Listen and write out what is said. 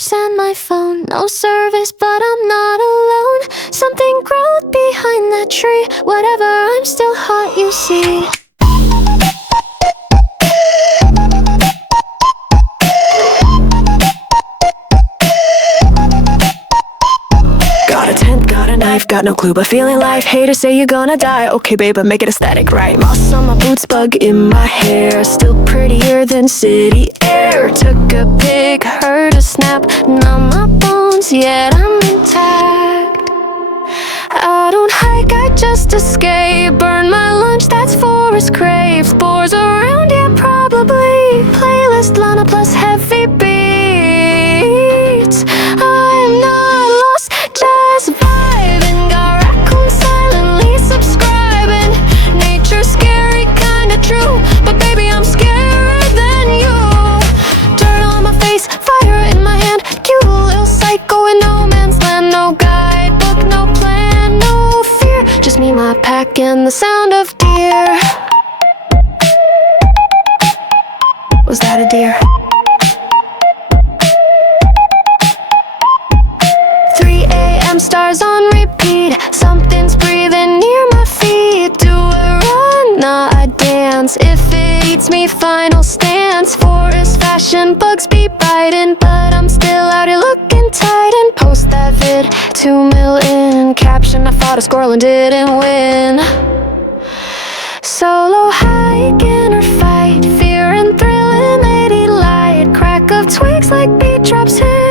purse and my phone. No service, but I'm not alone. Something growled behind that tree. Whatever, I'm still hot, you see. Got a tent, got a knife, got no clue but feeling life. Haters say you're gonna die, okay babe, but make it aesthetic, right? Moss on my boots, bug in my hair. Still prettier than city air. Took a pic, heard a snap. Numb my bones, yet I'm intact. I don't hike, I just escape. Burn my lunch, that's forest craves. Boars around, yeah probably. Playlist Lana plus heavy beats. I'm not lost, just vibing. Got raccoons silently subscribing. Nature's scary, kinda true, but baby I'm scarier than you. Dirt on my face, fire in my hand. Cute little psycho in no man's land. No guidebook, no plan, no fear. Just me, my pack, and the sound of deer. Was that a deer? 3 a.m. stars on repeat. Something's breathing near my feet. Do a run, not a dance. If it eats me, final stance. Forest fashion, bugs be biting, but I'm still out here looking tight. And post that vid, 2 million. Caption, I fought a squirrel and didn't win. Solo hike, inner fight. Fear and thrill in lady light. Crack of twigs like beat drops hit.